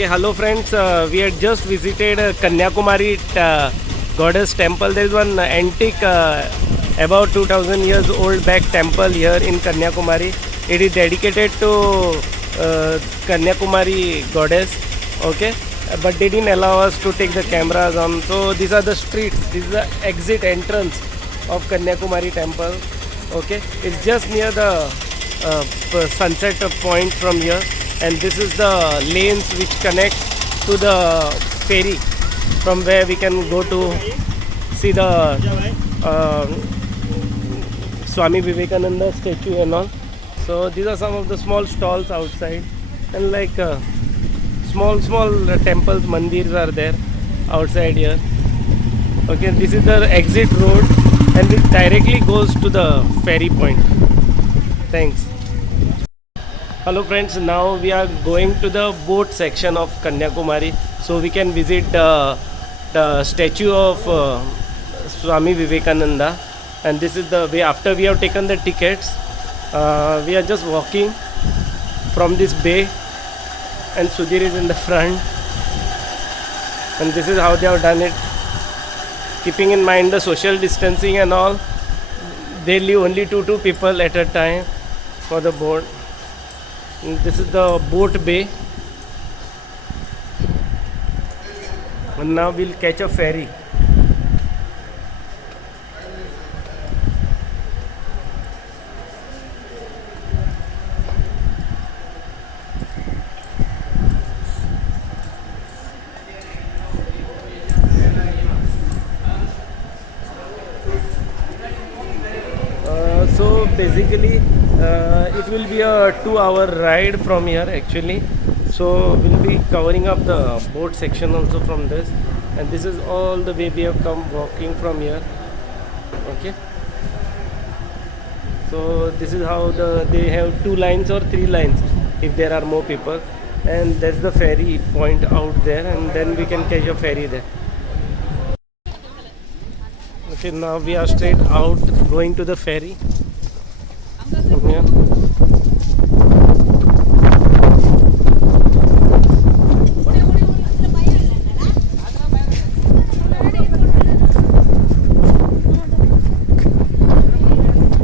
Okay, hello friends. We had just visited Kanyakumari goddess temple. There is one antique, about 2000 years old back temple here in Kanyakumari. It is dedicated to Kanyakumari goddess. Okay, but they didn't allow us to take the cameras on. So these are the streets. This is the exit entrance of Kanyakumari temple. Okay, it's just near the sunset point from here, and this is the lanes which connect to the ferry from where we can go to see the Swami Vivekananda statue and all. So these are some of the small stalls outside, and like small temples, mandirs are there outside here. Okay, this is the exit road, and it directly goes to the ferry point. Thanks. Hello friends, now we are going to the boat section of Kanyakumari, so we can visit the statue of Swami Vivekananda, and this is the way. After we have taken the tickets, we are just walking from this bay, and Sudhir is in the front, and this is how they have done it, keeping in mind the social distancing and all. They leave only two people at a time for the boat. And this is the boat bay, and now we'll catch a ferry. So basically it will be a 2-hour ride from here actually, so we'll be covering up the boat section also from this, and this is all the way we have come walking from here. Okay, so this is how they have 2 lines or 3 lines if there are more people, and that's the ferry point out there, and then we can catch a ferry there. Okay, now we are straight out going to the ferry from here.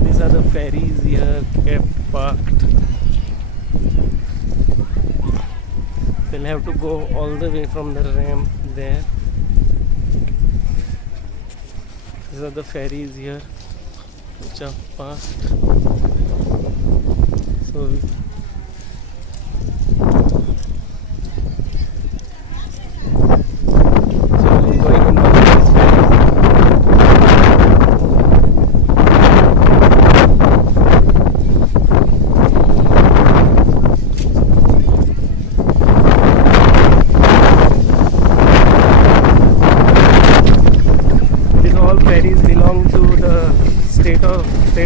These are the ferries here kept parked. We'll have to go all the way from the ramp there. These are the ferries here which are parked. So we're going in one of these ferries. These all ferries belong to the state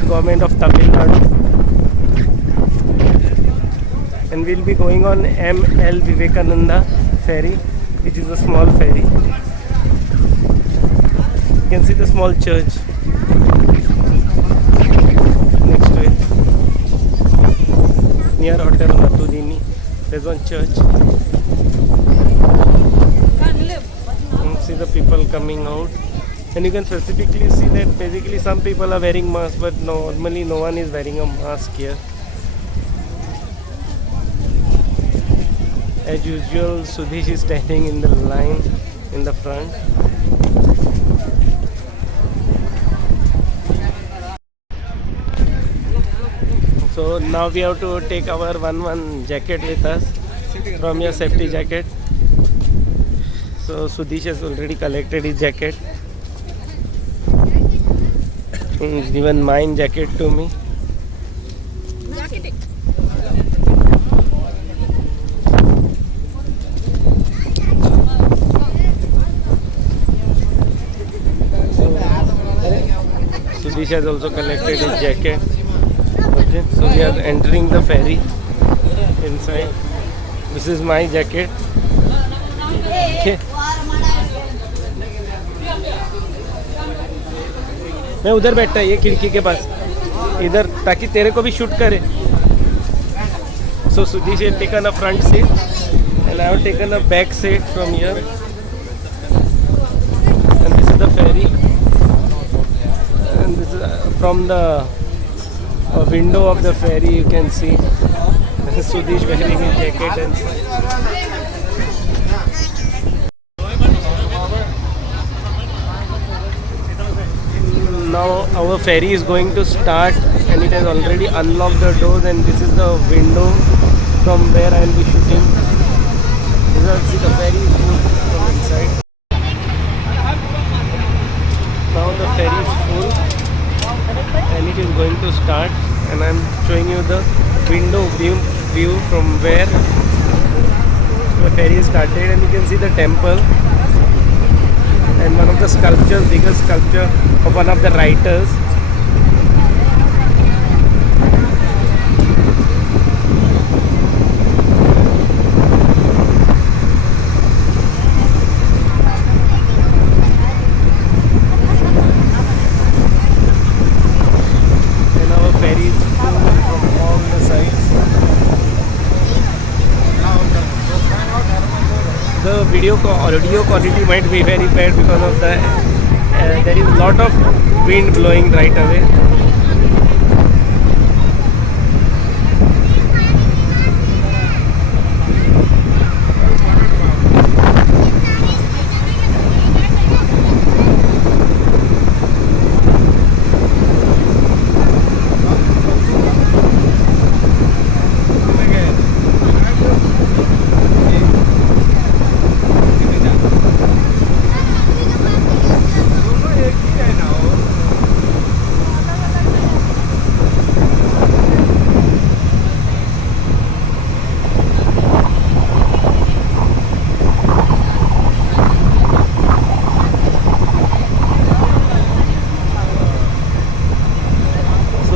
government of Tamil Nadu. And we'll be going on M.L. Vivekananda ferry, which is a small ferry. You can see the small church next to it. Near Hotel Natudini, there's one church. And see the people coming out. And you can specifically see that basically some people are wearing masks, but normally no one is wearing a mask here. As usual, Sudhish is standing in the line in the front. So now we have to take our one jacket with us from your safety jacket. So Sudhish has already collected his jacket. He's given mine jacket to me. Sudhish has also collected his jacket. Okay, so we are entering the ferry inside. This is my jacket. Okay. मैं उधर बैठा ये खिड़की के पास इधर, ताकि तेरे को भी शूट करे. So Sudhish has taken a front seat And I have taken a back seat from here. And this is the ferry. And this is from the window of the ferry you can see Sudish wearing his jacket and now our ferry is going to start and it has already unlocked the doors and this is the window from where I will be shooting. See the ferry is full from inside. Now the ferry is full and it is going to start and I am showing you the window view from where the ferry is started and you can see the temple and one of the sculptures, biggest sculpture of one of the writers. And our ferry is full from all the sides. The audio quality might be very bad because of the there is a lot of wind blowing right away.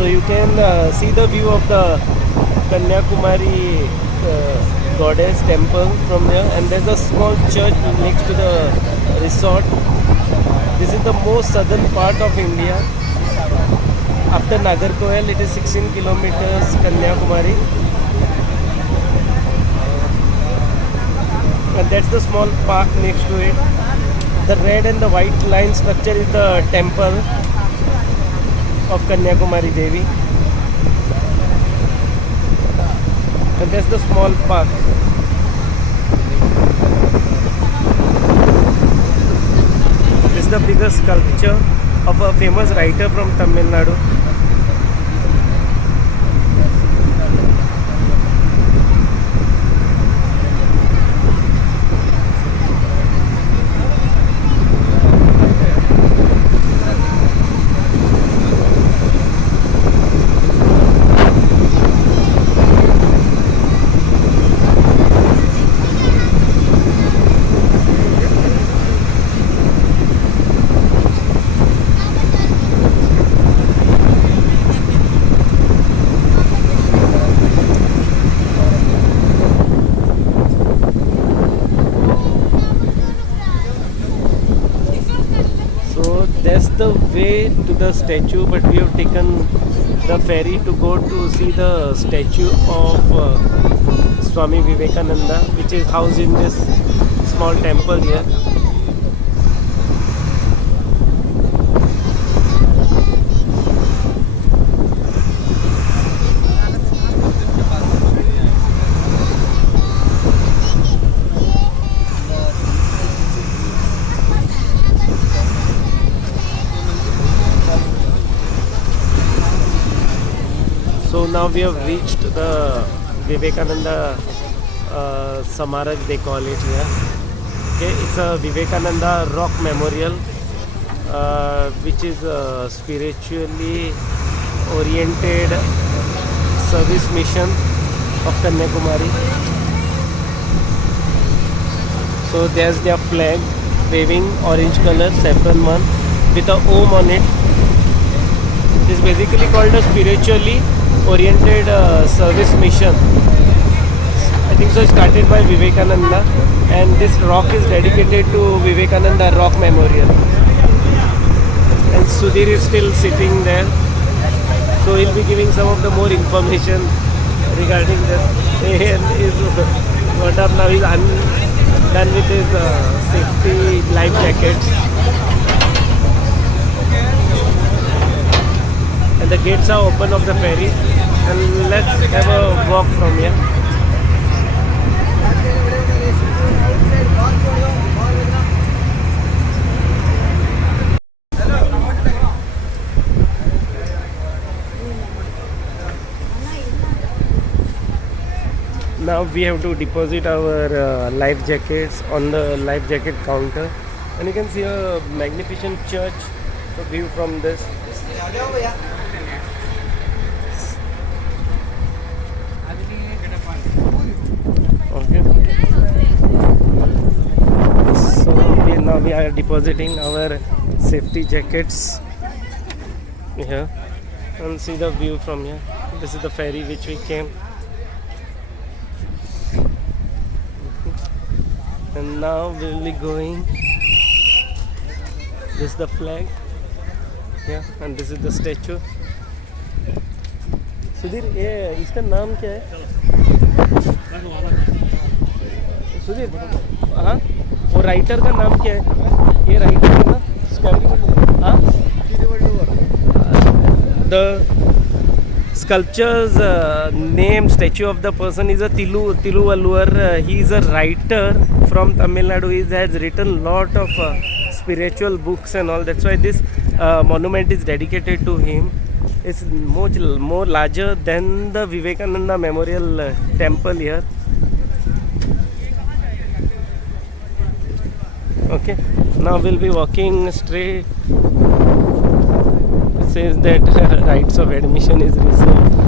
You can see the view of the Kanyakumari goddess temple from there, and there's a small church next to the resort. This is the most southern part of India. After Nagarkoil, it is 16 kilometers Kanyakumari. And that's the small park next to it. The red and the white line structure is the temple of Kanyakumari Devi. And that's the small park. This is the biggest sculpture of a famous writer from Tamil Nadu. That's the way to the statue, but we have taken the ferry to go to see the statue of Swami Vivekananda, which is housed in this small temple here. So now we have reached the Vivekananda Samarak, they call it here. Okay, it's a Vivekananda Rock Memorial, which is a spiritually oriented service mission of Kanyakumari. So there's their flag waving, orange color, saffron one, with a Om on it. It's basically called a spiritually oriented service mission. I think so. It started by Vivekananda, and this rock is dedicated to Vivekananda Rock Memorial. And Sudhir is still sitting there, so he'll be giving some of the more information regarding that. What up now is done with his safety life jackets. And the gates are open of the ferry. And let's have a walk from here. Now we have to deposit our life jackets on the life jacket counter, and you can see a magnificent church view from this. Okay. So now we are depositing our safety jackets here, and see the view from here. This is the ferry which we came. And now we will be going. This is the flag. Yeah, and this is the statue. Sudhir ये इसका नाम क्या है? सुधीर हाँ वो writer का नाम क्या है? ये राइटर का ना हाँ the sculpture's name statue of the person is a Tiruvalluvar. He is a writer from Tamil Nadu. He has written lot of spiritual books and all. That's why this monument is dedicated to him. It's more larger than the Vivekananda Memorial Temple here. Okay, now we'll be walking straight. It says that rights of admission is reserved.